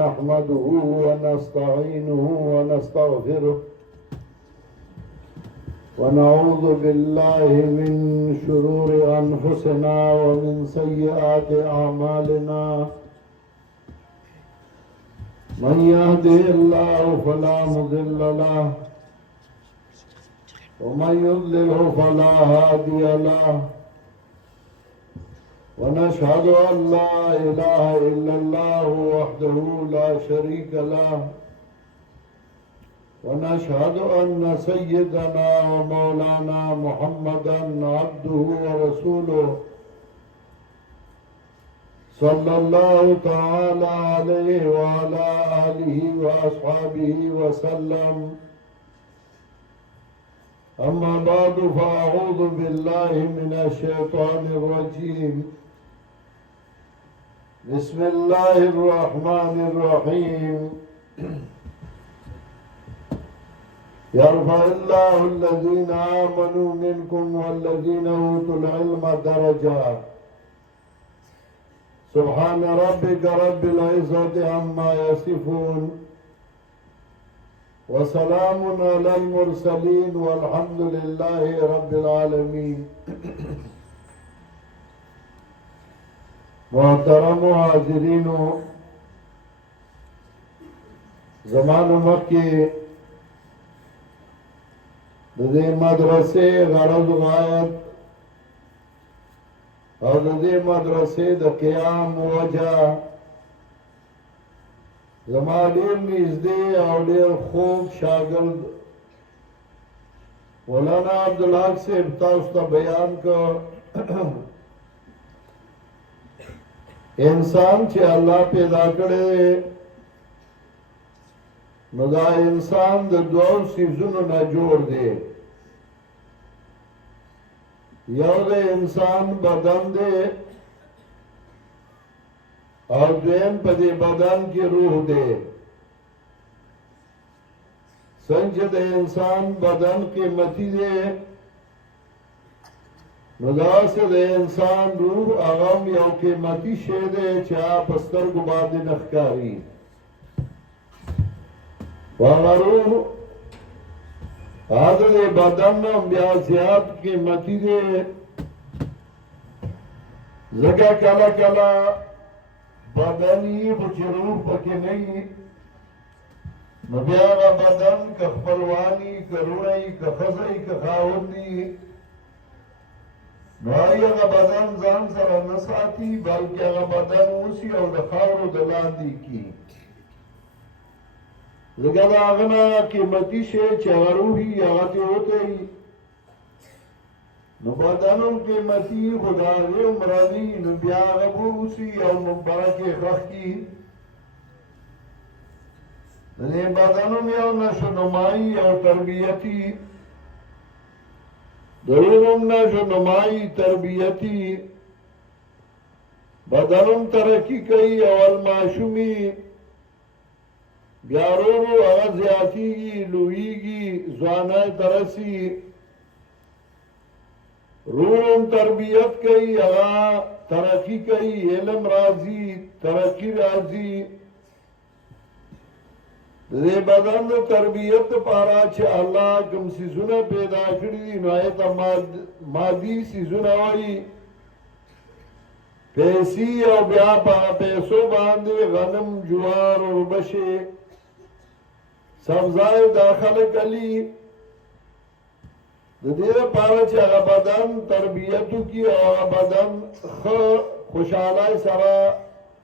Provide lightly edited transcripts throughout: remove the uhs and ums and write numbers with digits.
نحمده ونستعينه ونستغفره ونعوذ بالله من شرور أنفسنا ومن سيئات أعمالنا من يهده الله فلا مضل له ومن يضلله فلا هادي له ونشهد أن لا إله إلا الله وحده لا شريك له ونشهد أن سيدنا ومولانا محمدا عبده ورسوله صلى الله تعالى عليه وعلى آله وأصحابه وسلم. أما بعد فأعوذ بالله من الشيطان الرجيم. بسم الله الرحمن الرحيم. يرفع الله الذين آمنوا منكم والذين أوتوا العلم درجات. سبحان ربك رب العزة عما يصفون وسلام على المرسلين والحمد لله رب العالمين. محترم حاضرین زمان مکی د دې مدرسې غرض غایت او د دې مدرسې د قیام وجه زما ډېر نږدې او ډېر خوږ شاګرد مولانا عبدالحق صاحب تاسو ته بیان کړ. انسان چې الله پیدا کړی نو دا انسان د دوو څیزونو نه جوړ دی. یو د انسان بدن دی او دویم په دې بدن کې روح دی. څنګه د انسان بدن قیمتي دی نو داسې د انسان روح هغه یو قیمتي شی دی چې په سترګو باندې نه ښکاري. هغه روح هغه د بدن نه بیا زیات قیمتي دی. ځکه کله کله بدن یې خو چې روح پکې نه وي نو بیا هغه بدن که خپلوان وي که لوڼه وي که ښځه وي که خاوند وي نو هغه بدن ځان سره نه ساتي بلکې هغه بدن اوسي او د خاورو د لاندې کي. ځکه د هغه نه قیمتي شی چې هغه روح وي هغه ترې وتړي نو بدن هم قیمتي خو د هغې عمره نه وي نو بیا هغه به اوسي او مبارک یې ښخ کي. د دې بدن هم یو نشونمایي او تربیتي د روح هم نشونمایي تربیتي بدن هم ترقي کوي. اول ماشومي بیا ورو ورو هغه زیاتېږي لویېږي ځوانۍ ته رسي. روح هم تربیت کوي هغه ترقي کوي علم راځي ترقي راځي. د دې بدن د تربیت لپاره چې الله کوم څیزونه پیدا کړي دي نو هغې ته مادي څیزونه وایي. پیسې او بیا په پیسو باندې غنم جوار اوربشې سبزای داخله کړي. د دې لپاره چې هغه بدن تربیت وکړي او هغه بدن ښه خوشحالۍ سره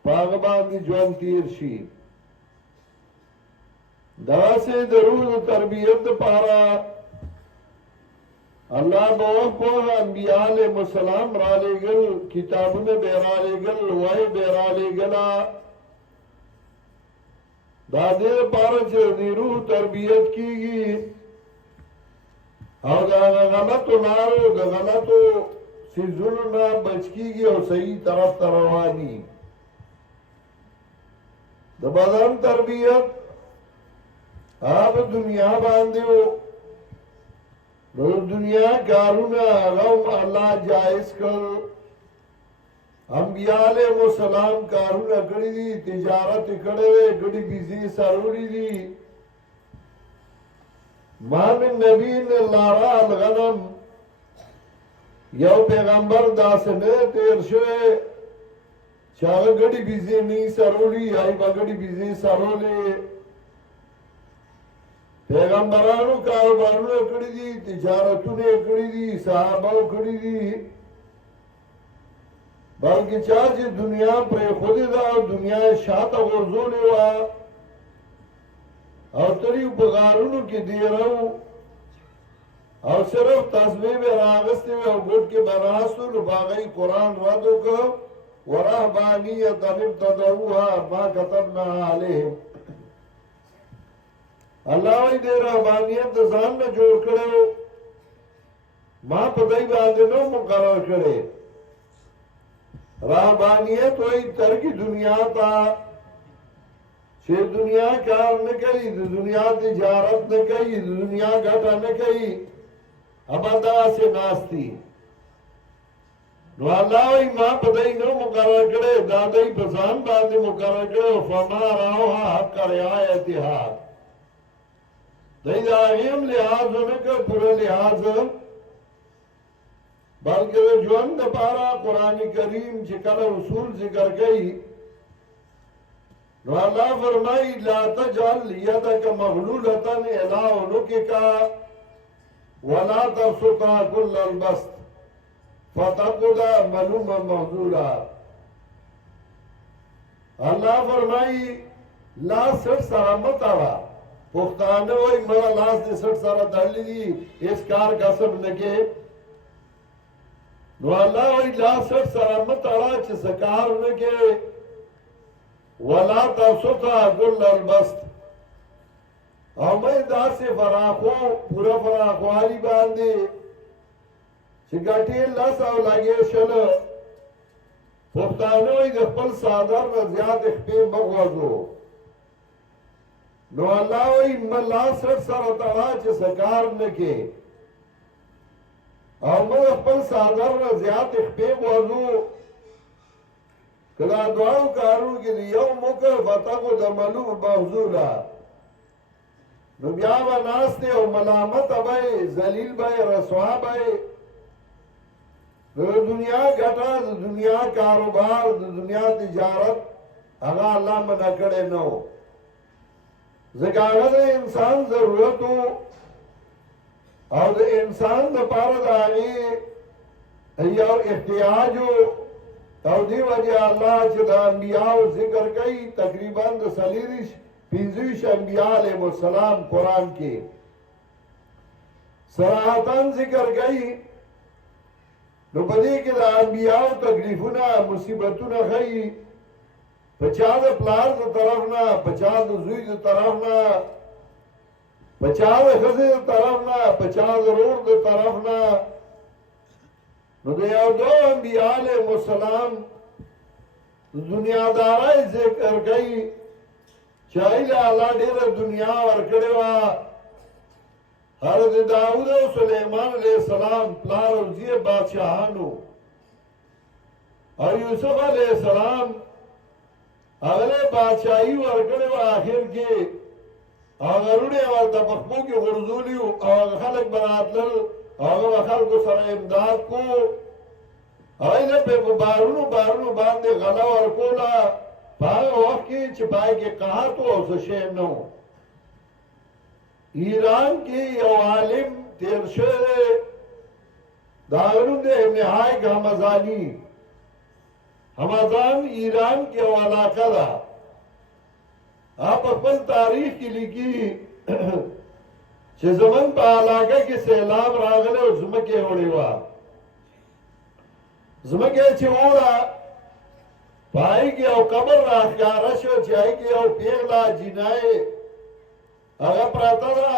په هغه باندې ژوند تیر شي. داسې د روح د تربیت لپاره الله به وخت په انبیاء علیهم السلام رالېږل کتابونه به یې رالېږل وحی به یې رالېږله. دا دې لپاره چې د روح تربیت کېږي او د هغه غلطو لارو د غلطو څیزونو نه بچ کېږي او صحیح طرف ته رواني. د بدن تربیت هغه دنیا باندې نو دنیا کارونه هغه الله جایز کړ. انبیاء علیہ السلام کارونه کړی دي، تجارت کړی دی، ګډي بيزي سرولی دي. ما من نبی الا را الغنم، یو پیغمبر داسې نه تیر شوی چې هغه ګډي بيزي نه سرولی، هغه به ګډي بيزي سرولې. پیغمبرانو کاروبارونه کړی دي، تجارتونه کړی دي، صحابه کړی دي، بلکې چا چې دنیا پرې خودی دا او دنیا شاته غرزولې وه او تریو په غارونو کې دیرو او صرف تسبیح به راغستې وي او ګوټ کې به ناستو، نو باغی قرآن رد وکړ ورهبانیة ابتدعوها ما كتبنا علیهم. الله وی دې رهبانیت د ځان نه جوړ کړو، ما په دای باندې نو مقرر کړی. رهبانیت وی ترکی دنیا تا، چې دنیا کار نه کوي، د دنیا تجارت نه کوي، د دنیا ګټه نه کوي، ابدا سے ناستی. نو الله وی ما په دای نو مقرر کړی، دا دای په ځان باندې مقرر کړو. فما راوها حق رعایتها، دای دا هم لحاظ نه کړ پوره لحاظ، بلکې د ژوند لپاره قرآن کریم چې کله اصول ذکر کوي، نو الله فرمایي لا تجعل یدک مغلولة الی عنقک ولا تبسطها کل البسط فتقعد ملوما محظورا. الله فرمایي لاس سټ سره مه تړه. پښتانه وایي مړه لاس دې سټ سره تړلی دي، هېڅ کار کسب نه کې. نو الله وی لاس سټ سره مه تړه چې څه کار نه کې. ولا تبسطها کل البسط، او مه داسې فراخو پوره فراخوالي باندې چې ګټې لس او لګې شل. پښتانه وی د خپل څادر نه زیات خپې مه غوځو. نو الله وی مه لاس سټ سره تړه چې څه کار نه کې، او مه خپل څادر نه زیات خپې غوځو. که دا دواړو کارونو کې د یو مکر فتقعد ملوما محظورا، نو بیا به ناستې او ملامته به یې، ذلیل به یې، رسوا به یې. د دنیا ګټه، د دنیا کاروبار، د دنیا تجارت هغه الله منع کړی نه و، ځکه هغه د انسان ضرورت و او د انسان دپاره د هغې یو احتیاج و. او دی وجه الله چې د انبیاءو ذکر کوي، تقریبا د 45 انبیاء علیهم السلام قرآن کې صراحتاً ذکر کوي. نو په دې کې د انبیاءو تکلیفونه، مصیبتونه ښیي، په چا د پلار د طرف نه، په چا د زوی د طرف نه، په چا د ښځې د طرف نه، په چا د ورور د طرف نه. نو د یو دو انبیاء علیهم السلام دنیادارۍ ذکر کوي چې هغوی الله ډېره دنیا ورکړې وه. حضرت داود او سلیمان علیه السلام پلار او زوی بادشاهانو، او یوسف علیه السلام هغه بادشاهي ورکړې وه. آخر کې هغه وروڼه یې ورته په خپو کې غورځولي وو، او هغه خلک به راتلل، هغه به خلکو سره امداد کو، هغوی نه پرې په بارونو بارونو باندې غله ورکوله، په هغه وخت کې چې پای کې قحط و او څه شی نه و. ایران کې یو عالم تیر شوی دی، د هغه نوم دی ابن حایک همزانی. همزان ایران کې یو علاقه ده. هغه په خپل تاریخ کې لیکي چې زمونږ په علاقه کې سیلاب راغلی او ځمکې وړې وه. ځمکې چې وړه، په هغې کې یو قبر راښکاره شو چې هغې کې یو پیغله جینۍ هغه پراته ده،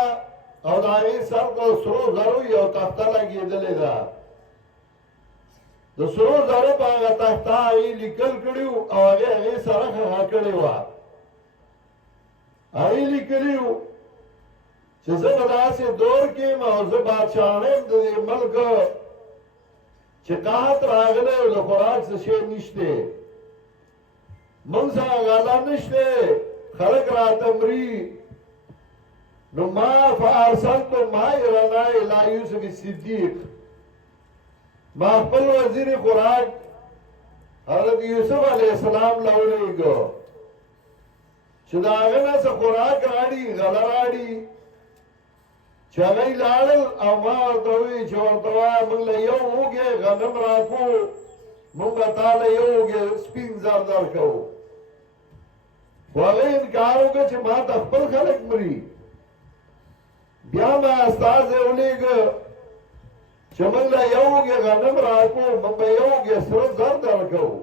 او د هغې سر ته سرو زرو یو تخته لګېدلې ده. د سرو زرو په هغه تخته هغې لیکل کړي وو، او هغې سره ښخه کړې وه. هغې لیکلي وو چې زه به داسې دور کې یم او زه بادشاهان یم د دې ملک، چې قحط راغلی او د خوراک څه شی نشته موږ سره غله نشته خلک راته مري نو ما فارسلت مایرنا الی یوسف الصدیق ما خپل وزیر خوراک حضرت یوسف علیہ السلام لولیږو چې د هغه نه څه خوراک راړي غله راړي چې هغوی لاړل او ما ورته وویل چې ورته وایه موږ له یو اوږې غنم راکو موږ به تا له یو اوږې سپین زر درکوو خو هغې انکار وکړه چې ما ته خپل خلک مري بیا ما استازی ولیږه چې موږ له یو اوږې غنم راکو موږ به یو اوږې سره زر درکوو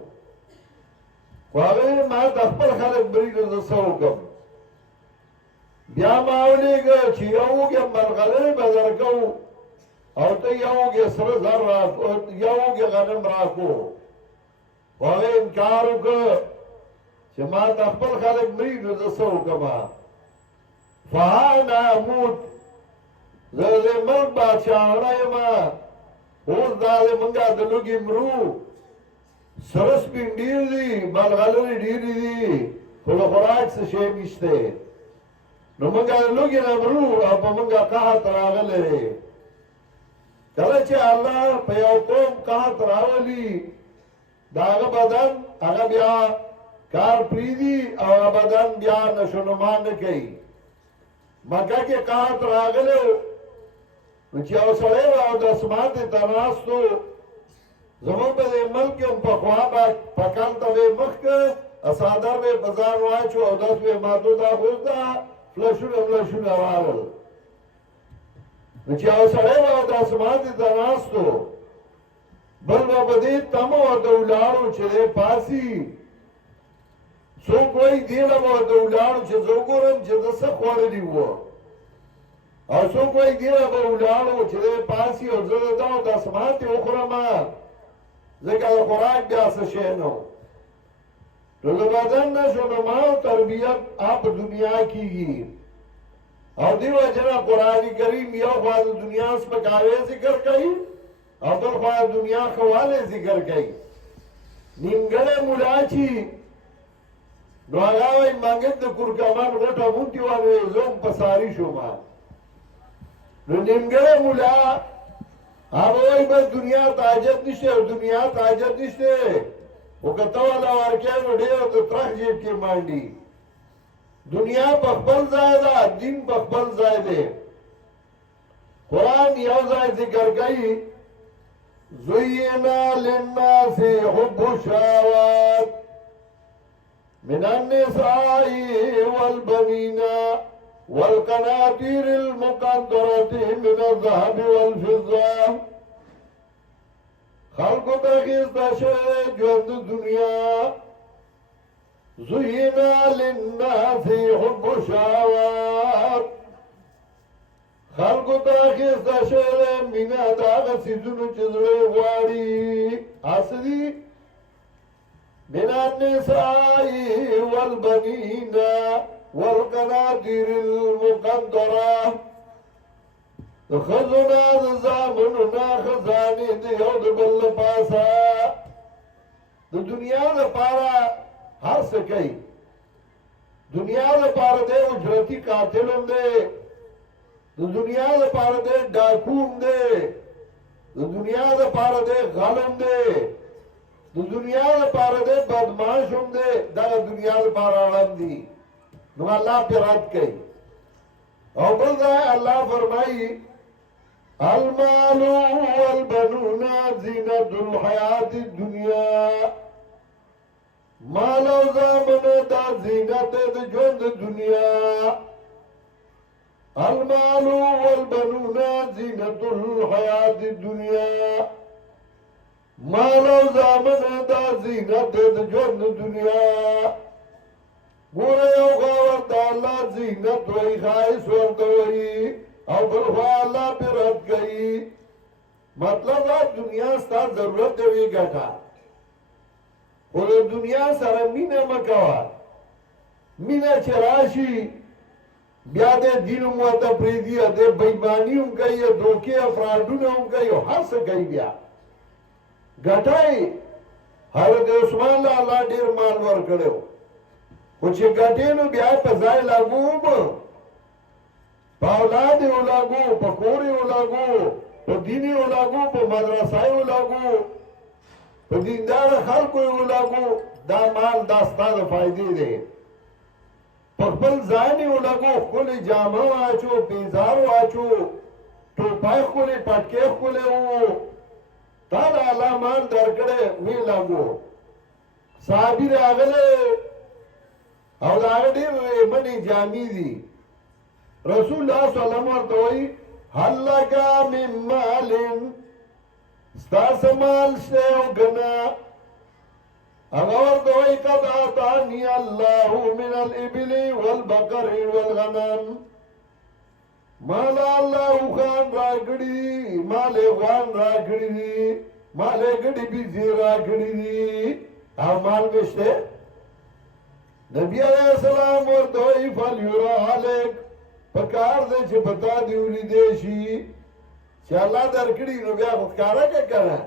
خو هغې ما ته خپل خلک مري نو زه څه وکړم بیا ما ولیږه چې یو اوږې مرغلرې به درکوو او ته یو اوږې سره زر راکو یو اوږې غنم راکو خو هغې انکار وکړه چې ما ته خپل خلک مري نو زه څه وکړمه فهانا اموت زه د ملک بادشاهانه یمه اوس دا د مونږه د لوږې مرو سره سپین ډېر دي ملغلرې ډېرې دي خو د خوراک څه شی نشته نو مونږه د لوږې نه مرو او په مونږه قحط راغلی دی کله چې الله په یو قوم قحط راولي د هغه بدن هغه بیا کار پریدي او هغه بدن بیا نشونما نه کوي مکه کې قحط راغلی نو چې یو سړی و او د اسمانې ته ناست و زموږ په دې ملک کې هم پخوا به پکل ته به یې مخ که څادر به یې په ځان واچو او داس به یې مادو دا غوښته فلشونه راغل نو چې یو سړی و او د اسمانې ته ناست و بل به په دې تمه ورته ولاړو چې دی پاسي څوک وایي دې له به ورته ولاړو چې زه وګورم چې ده څه خوړلي وو او څوک وایي دې له به ولاړو چې دی پاسي او زه د ده او د اسمانې وخورمه ځکه د خوراک بیا څه شی نه و نو د بدن نشونما او تربیت په دنیا کېږي او دې وجه نه قرآن کریم یو خوا د دنیا سپکاوی ذکر کوي او بل خوا د دنیا ښه والی ذکر کوي نیمګړی ملا چې نو هغه وایي منګت د کورکمن غټه مونتې وه نو یې زه هم په ساري شومه نو نیمګړی ملا هغه وایي بس دنیا ته حاجت نشته او دنیا ته حاجت نشته خو که ته ورله ورکوې نو ډېر د ترخ جیب کې مانډي دنیا په خپل ځای ده دین په خپل ځای دی قرآن یو ځای ذکر کوي زینا للناس حب الشهوات من النساء والبنين والقناطير المقنطرة من الذهب والفضة خلقو تخیسته شوی ژوند دنیا زینا للناس حب الشهوات خلقو تخیسته شوی مینه د هغه څیزونو چې زړه یې غواړي هسې دي من النساء والبنين والقناطير المقنطرة د ښځو نه د زامنو نه خزانې د یو د بل له پاسه د دنیا لپاره هر څه کوي دنیا لپاره دی اجرتي قاتل هم دی د دنیا لپاره دی ډاکو هم دی د دنیا لپاره دی غل هم دی د دنیا لپاره دی بدمعاش هم دی دغه دنیا لپاره اړم دي نو الله پې رد کوي او بل ځای الله فرمایي المال والبنون زینت الحیات الدنیا مال او زامن دا زینت د ژوند دنیا المال والبنون زینت الحیات الدنیا مال او زامن دا زینت د ژوند دنیا ګوره یو خوا ورته الله زینت وایي ښایست ورته وایي او بل خوا الله پې رد کوي مطلب دا دنیا ستا ضرورت دی وی ګټه خو د دنیا سره مینه مه کوه مینه چې راشي بیا د دین هم ورته پرېږدي د بېیماني هم کوي دوکې افراډونه هم کوي او هر څه کوي بیا ګټای حضرت عثمان له الله ډیر مال ورکړو خو چې ګټې نو بیا په ځای لاګو په اولاد یې ولاګو په کور یې ولاګو په دین یې ولاګو په مدرسه یې ولاګو په دیندار خلکو یې ولاګو دا مال دا ستا د فایدې دی په خپل ځان یې ولاګو ښکلې جامه واچو پیزار واچو ټوپای ښکلې پټکې ښکلې وو تا د الله مال درکړی وی لاګو صحابي راغلی او د هغه ډېر منې جامې دي رسول الله صلی الله علیه وسلم ورته وایي هل لک من مال ستاسو مال شته او ګنه هغه ورته وایي قد اعطاني الله من الابل والبقر والغنم مال الله اوښان راکړي مال غوان راکړي دي مال ګډې بیزې راکړي دي او مال مې شته نبی علیہ السلام ورته وایي فلیرا علیک پکار دی چې پتا دی ولیدې شي چې الله درکړي نو بیا خو ښکاره که کنه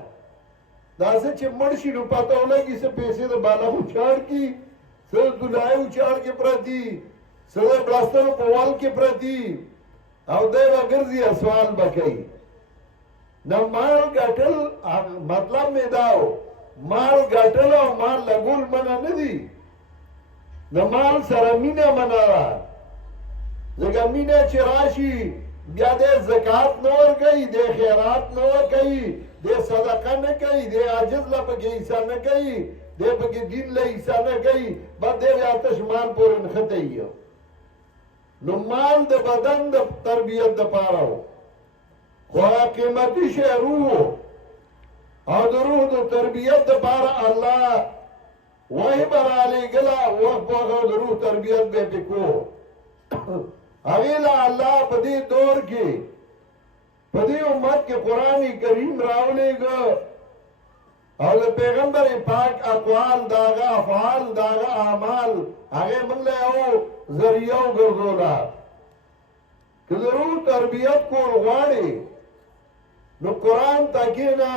داسې چې مړ شي نو پته ولګي څه پیسې د بالا اوچاړ کي څه د دولای اوچاړ کې پرتي څه د بلاسترو په وال کې پرتي او دی به ګرځي سوال به کوي نه مال ګټل مطلب مې دا و مال ګټل او مال لګول منع نه دي د مال سره مینه منع ده ځکه مینه چې راشي بیا د زکات نه ورکوي د خیرات نه ورکوي د صدقه نه کوي د عاجز له پکې حصه نه کوي د پکې دین له حصه نه کوي بس د آتش مال پورې نښتی نو مال د بدن د تربیت دپاره و خو هغه قیمتي شی روح او د روح د تربیت دپاره الله وحی به رالیږله وخت په وخت د روح تربیت به یې پې کو هغې له الله په دې دور کې په دې امت کې قرآن کریم راولېږه او د پیغمبر پاک اقوال داغه افعال داغه اعمال هغې موږ له یو ذریعه وګرځوله که د روح تربیت کول غواړې نو قرآن ته کښېنه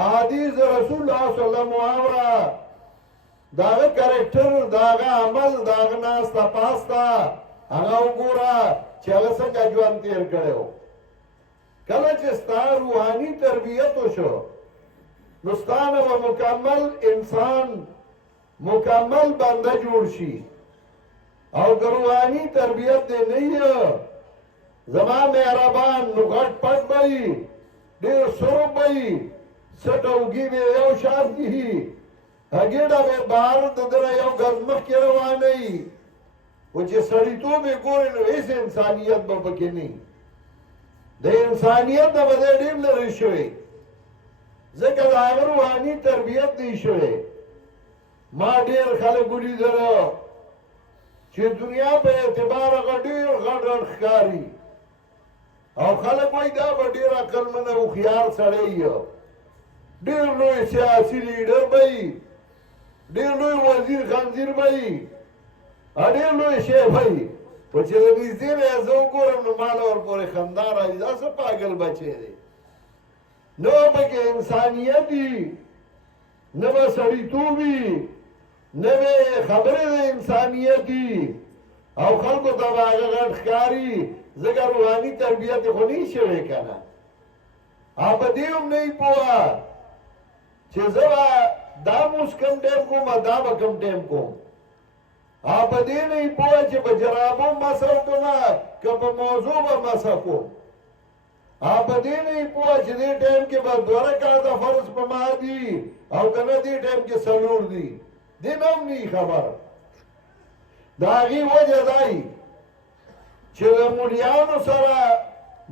احادیث رسول الله صلی الله علیه وسلم واوره داغه کرکټر داغه عمل داغه ناسته پاسته هغه وګوره چې هغه څنګه ژوند تېر کړی و کله چې ستا روحاني تربیت وشو نو ستا نه به مکمل انسان مکمل بنده جوړ شي او که روحاني تربیت دې نه یې زما مهربان نو غټ پټ به وي ډېر سروب به وي څټ اوږې به یو شان دي هګېډه به بهر د ده نه یو ګز مخکې روانه وي و چې سړیتوب یې ګورې نو هېڅ انسانیت به پکې نه وي د انسانیت نه به دی ډېر لرې شوی ځکه د هغه روحاني تربیت نه شوی ما ډېر خلک ولیدله چې دنیا په اعتبار هغه ډېر غټ غټ ښکاري او خلک وایي دا به ډېر عقلمند او هوښیار سړی یې ډېر لوی سیاسي لیډر به وي ډېر لوی وزیر خنزیر به وي ډېر لوی شی به وي خو چې د نږدې نه یې زه وګورم نو ما له ورپورې خندا راځي دا څه پاګل بچی دی نه به پکې انسانیت وي نه به سړیتوب وي نه به خبرې د انسانیت وي او خلکو ته به هغه غټ ښکاري ځکه روحاني تربیت یې خو نه شوی که نه او په دې هم نه پوه چې زه به دا موس کم ټایم کوم دا به کم ټایم کوم او په دې نه پوه چې په جرابو مسح کومه که په موضوع به مسح کوم او په دې نه پوه چې دې ټایم کې به 2 رکعته فرض په ما دي او که نه دې ټایم کې 4 دي دې نه هم نه خبر د هغې وجه دا چې د مولیانو سره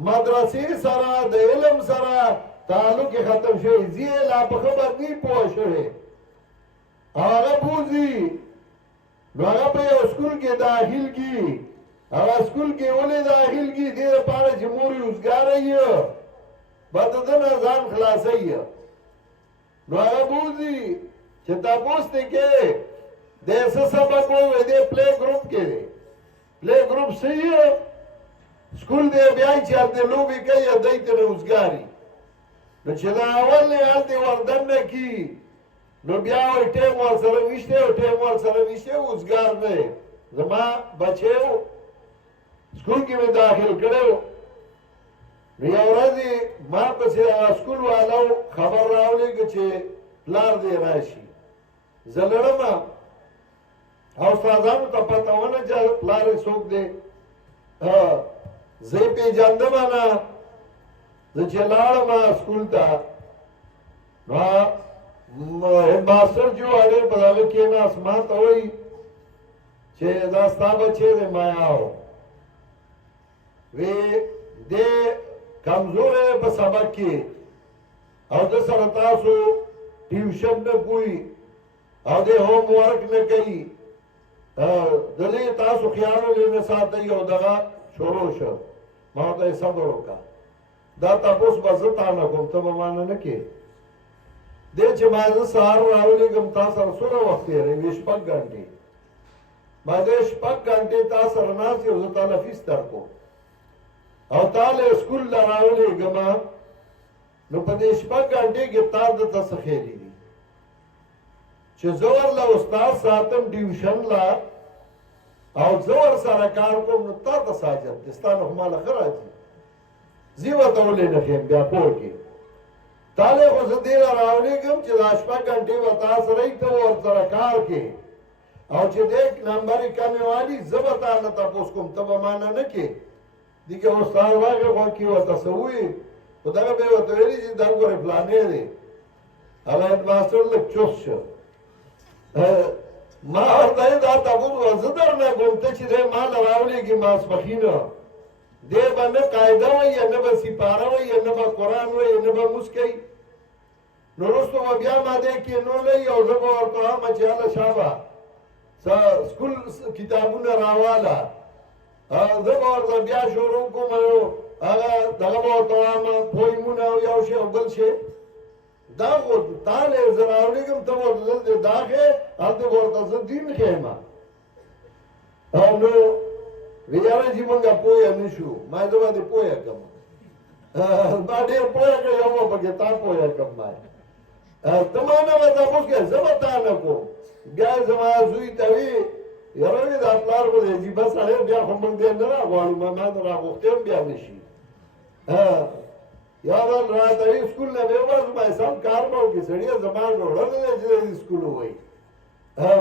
مدرسې سره د علم سره تعلق یې ختم شوی زی لا په خبر نه پوه شوی هغه بوځي نو هغه په یو سکول کې داخل کي هغه سکول کې ولې داخل کي دې لپاره چې مور یې اوزګاره یې بد د نه ځان خلاصوي نو هغه بوځي چې تاسو ته کې د څه سبق وې دې پلی ګروپ کې پلی ګروپ صحیح سکول دې بیا چې د لوبي کوي دای ته اوزګاری نو چې دا اول نه هلته وردننه کي نو بیا وایي ټیم ورسره نشته او ټیم ورسره نشته اوزګار نه دی زما بچی و سکول کې مې داخل کړی و نو یوه ورځې ما پسې هغه سکول والو خبر راولېږه چې پلار دې راشي زه لړم او استادانو ته پته ونه چې پلار یې څوک دی زه یې پېژندم نه زه چې لاړم سکول ته نو هیډماسټر چې و هغې په دغه کېناست ما ته وایي چې دا ستا بچی دی مایاو وی دې کمزوری دی په سبق کې او ده سره تاسو ټیوشن نه کوئ او دې هوم ورک نه کوي د دې تاسو خیال ولې نه ساتئ او دغه شروع شو ما ورته یې صبر وکړه دا تپوس به زه تا نه کوم ته به مانه نه کې دې چې ما زه سهار راولېږم تا سره څومره وخت تېروي 6 ګنټې ما دې 6 ګنټې تا سره ناست یو زه تاله فیس درکوم او تاله سکول له راولېږم نو په دې 6 ګنټې کې تا درته څه خیري دي چې زه ورله استاد ساتم ټیوشن لا او زه ورسره کار کوم نو تا ته څه حاجت دی ستا نه خو ماله ښه راځي زه ورته ولې نه ښیم بیا کور کې تاله خو زه دې له راولېږم چې دا 6 ګنټې به تا سره یي ته ورسره کار کې او چې دې نمبر یې کمې والي زه به تا نه تپوس کوم ته به مانه نه کې دیکې استاد راغی خوا کې ورته څه ووایي خو دغه به یې ورته ویلي چې دا وګورې فلانې دی هغه هیډماسټر لږ چوس شو ما ورته دا تپوس زه درنه کوم ته چې دی ما له راولېږي ماسپښین دی به نه قاعده وایي یا نه به سپاره وایي یا نه به قرآن وایي یا نه به مونځ کوي نو وروسته به بیا ما دې کېنولی او زه به ورته وایم چې هله شابه سکول کتابونه راواله زه به ورته بیا شروع کوم هغه دغه به ورته وایم پویمونه او یو شی او بل شی دا خو تا له زه راولېږم ته ورته دلته دا ښې هلته به ورته زه دین ښیم نو وی یاره چې مونږه پویه نه شو ما زه به دې پویه کړم ما ډېر پویه کړ یو به پکې تا پویه کړم ما ته ما نه به تپوس کوې زه به تا نه کوم بیا زما زوی ته وي یاره وي دا پلار خو دی عجیبه سړی بیا خو موږ دې نه راغواړو ما نه راغوښتې هم بیا نه شي یاره راته وي سکول نه بې وباسو ما سم کار به وکړي سړیه زما ډوډه نه دی چې دی سکول ووایي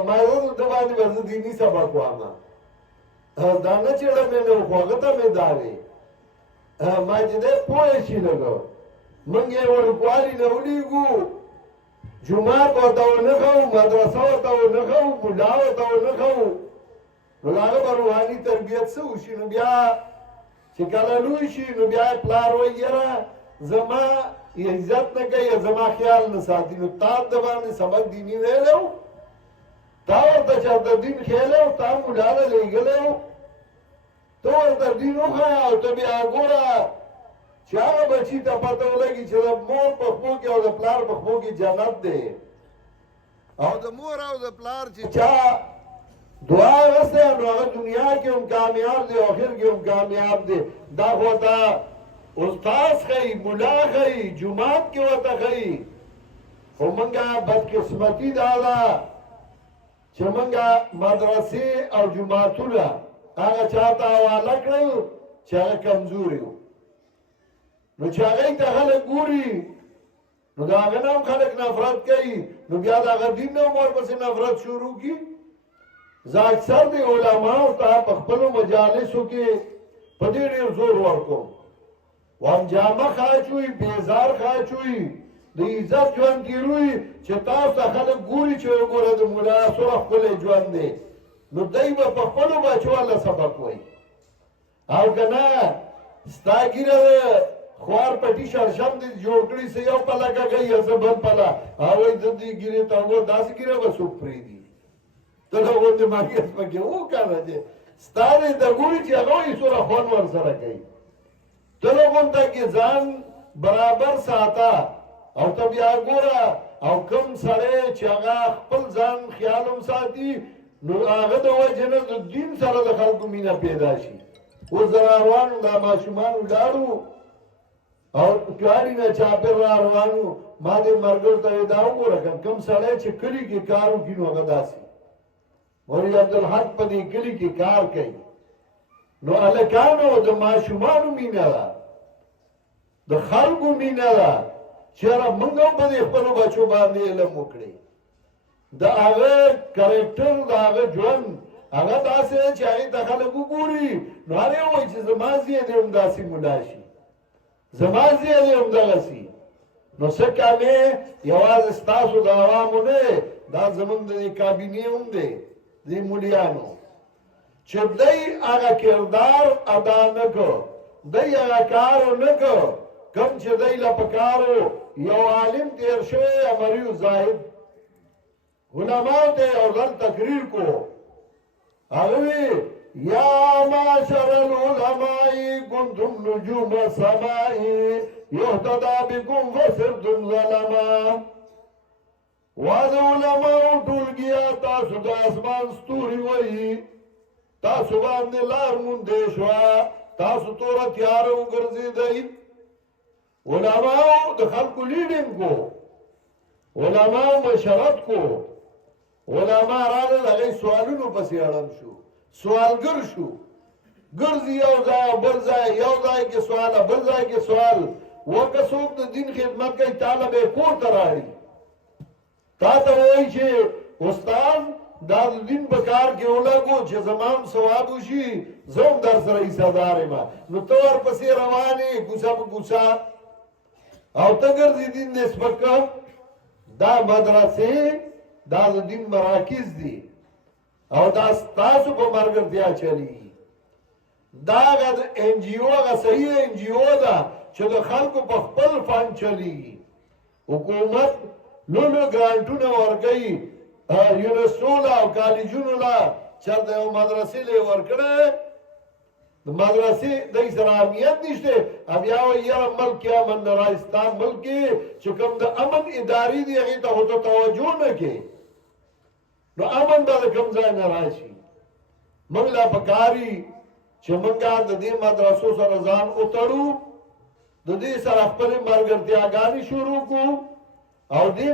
ما زه ده باندې به زه دیني سبق وایم دا نه چېړه مې نه و خو هغه ته مې دا وې ما چې دی پوه شي لږه موږ یې وړوکوالي نه ولیږو جومات ورته ونه ښو مدرسه ورته ونه ښو بوډا ورته ونه ښو نو د هغه به روحاني تربیت څه وشي نو بیا چې کله لوی شي نو بیا یې پلار وایي یاره زما عزت نه کوي زما خیال نه ساتي نو تا د باندې سبق دیني ویلی و تا ورته چېرته دین ښیلی و تا بوډا له لېږلی و ته ورته دین وښیه او ته بیا ګوره چې هغه بچي ته پته ولګي چې د مور په خپو کې او د پلار په خپو کې جنت دی او د مور او د پلار چې چا دعا وسته نو هغه دنیا کې هم کامیاب دی آخر کې هم کامیاب دی دا خو ته استاد ښیي ملا ښیي جومات کې ورته ښیي خو مونږه بدقسمتي دا ده چې مونږه مدرسې او جوماتونه هغه چاته حواله کړل چې هغه کمزوري وو نو چې هغې ته خلک ګوري نو د هغه نه هم خلک نفرت کوي نو بیا د هغه دین نه هم ورپسې نفرت شروع کړي زه اکثر د علماو ته په خپلو مجالسو کې په دې ډېر زور ورکوم وایم جامه خاچوي بیزار خاچوي د عزت ژوند تېروي چې تاسو ته خلک ګوري چې وګوره د ملا څومره ښکلی ژوند دی نو دی به په خپلو بچو هله سبق وایي او که نه ستا ګیره خوار پټي شړشم دې جوړ کړي څه یو پله کږی یا څه بل پله هغوی د دې ګیرې ته وګوره داسې ګیره به څوک پرېږدي ته د غوندې ماګیس پکې وکړه چې ستا دې ته ګوري چې هغه یې څومره خوند ورسره کوي ته د غونده کې ځان برابر ساته او ته بیا ګوره او کوم سړی چې هغه خپل ځان خیال هم ساتي نو هغه د وجې نه د دین سره د خلکو مینه پیدا شي اوس د روانو دا ماشومان ولاړو او کاری نه چاپیر را روانو ما دې مرګر ته دا وګوره کم سړی چې کلی کې کار وکړي نو هغه داسې مولوي عبدالحق په دې کلي کې کار کوي نو هلکانو د ماشومانو مینه ده د خلکو مینه ده چېرې موږ هم په دې خپلو بچو باندې علم وکړئ د هغه کرکټر د هغه ژوند هغه داسې دی چې هغې ته خلک وګوري نو هر یو وایي چې زما زوی دې هم داسې ملا شي زما زوی دې هم دغسې نو څه کامې یوازې ستاسو د عوامو نه دا زموږ د دې کابینې هم دی دی مولیانو چې دی هغه کردار ادا نه کو دی هغه کارو نه کو کم چې دی له پکارو یو عالم تیر شوی امریو زاهد علماو ته یو ځل تقریر کو هغه وی یا معشر العلماء کنتم نجوم السماء یهتدی بکم فصرتم ظلما واده علماء ټولګیا تاسو د اسمان ستوري وایي تاسو باندې لار موندې شوه تاسو توره تیاره وګرځېدئ علماء د خلکو لیډینګ کو علماء مشرت کو علماء راغلل هغې سوالونو پسې اړم شو سوالګر شو ګرځي یو ځای بل ځای یو ځای کې سوال بل ځای کې سوال وکه څوک د دین خدمت کوي تعالی به یې کور ته راړي تا ته وایي چې استاد دا د دین په کار کې ولګو چې زمام ثواب وشي زه هم در سره حصهدار یم نو ته ورپسې روان یې کوڅه په کوڅه او ته ګرځې دین دې سپک دا مدرسې دا د دین مراکز دي او دا ستاسو په ملګرتیا چلیږي دا هغه د ان جي او هغه صحیح ان جي او ده چې د خلکو په خپل فنډ چلیږي حکومت لولو ګرانټونه ورکوي یونیورسټو له او کالجونو له چېرته یو مدرسې له یې ورکړی د مدرسې دی سره امنیت نشته بیا وایي یاره ملک کې امن نه راشي ستا ملک کې چې کوم د امن ادارې دي هغې ته خو ته توجه نه کوې نو امن به د کوم ځای نه راشي موږ لا پکاري چې موږ د دې مدرسو سره ځان وتړو د دې سره خپلې ملګرتیاګانې شروع کړو او دې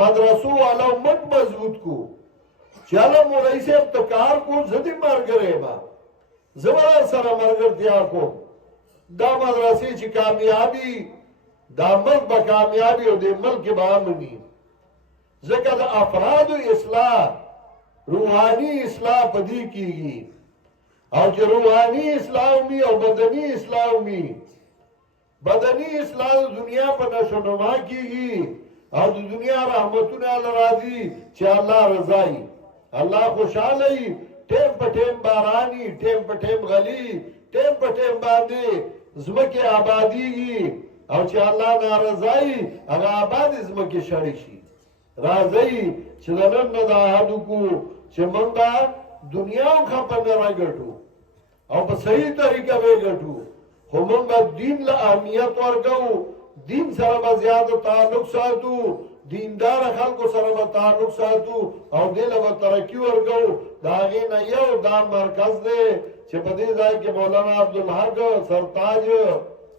مدرسو والا مټ مضبوط کو چې هله مولوي صاحب ته کار کو زه دې ملګری یم زه به سره ملګرتیا کوم دا مدرسې چې کامیابي دا ملک به کامیابي او دې ملک به امني ځکه د افرادو اصلاح روحاني اصلاح په دې کېږي او چې روحاني اصلاح وي او بدني اصلاح وي بدني اصلاح د دنیا په نشونما کېږي او د دنیا رحمتونه الله راځي چې الله رضایي الله خوشحاله وي ټیم په ټیم باراني ټیم په ټیم غلي ټیم په ټیم باندې ځمکې آبادېږي او چې الله نارضایي هغه آبادې ځمکې شړې شي راځئ چې د نن نه دا عهد وکړو چې موږ به دنیا هم خپه نه راګټو او په صحیح طریقه به یې ګټو خو موږ به دین له اهمیت ورکوو دین سره به زیاده تعلق ساتو دیندار خلکو سره به تعلق ساتو او دې له به ترقي ورکوو د هغې نه یو دا مرکز دی چې په دې ځای کې مولانا عبدالحق سرتاج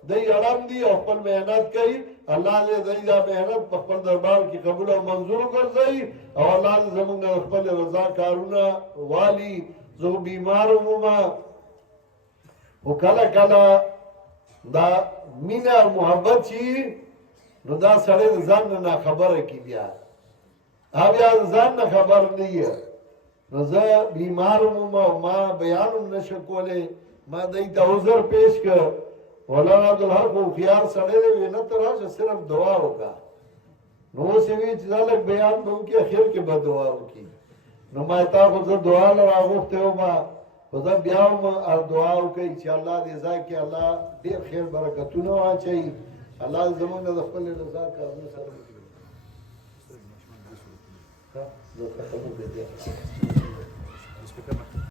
دی اړم دي او خپل محنت کوي الله دې دوی دا محنت په خپل دربار کې قبول او منظور وګرځوي او الله دې زموږ د خپل رضا کارونه والي زه بیمار وم خو کله کله دا مینه او محبت چې نو دا سړی د ځان نه خبره کی بیا بیا ځان نه خبر نه یې نو زه بیمار وم او ما بیان هم نشه کولی ما دی ته عذر پیش کړ مولانا عبدالحق هوښیار سړی دی وی نه ته راشه صرف دعا وکړه نو اوس یې وی چې دا لږ بیان به وکړي اخر کې به دعا وکړي نو ما تا خو زه دعا له راغوښتی وم خو زه بیا هم دعا وکړئ چې الله دې ځای کې الله ډېر خیر برکتونه واچوي الله دې زموږ نه د خپلې رضا کارونه سره وکړي زه ختم وکړې